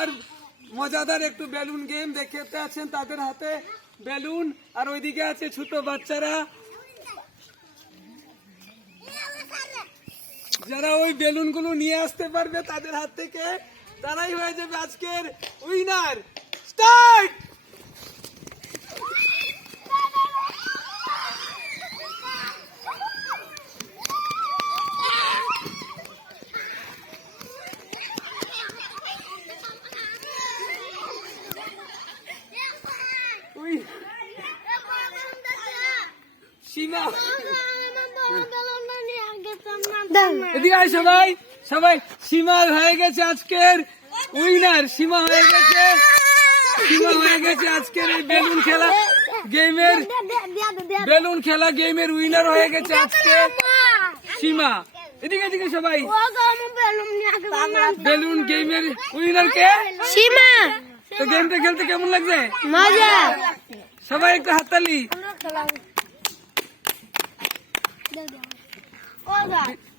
আর মজাদার একটু balloon game দেখতে আছেন তাদের হাতে বেলুন আর ওইদিকে আছে ছোট বাচ্চারা যারা ওই বেলুন গুলো নিয়ে আসতে পারবে তাদের হাত থেকে তারাই হয়ে যাবে আজকের উইনার স্টার্ট সীমা দাদা মামা বেলুন নিয়ে আগে সম্মান এটা गाइस সবাই সবাই সীমা হয়ে গেছে আজকের উইনার সীমা হয়ে গেছে সীমা হয়ে গেছে আজকের এই বেলুন খেলা গেমের বেলুন খেলা গেমের উইনার হয়ে গেছে আজকে সীমা এদিকে এদিকে সবাই বেলুন গেমের উইনার কে সীমা তো গেমটা খেলতে কেমন লাগে মজা সবাই একটা হাতালি 哥哥。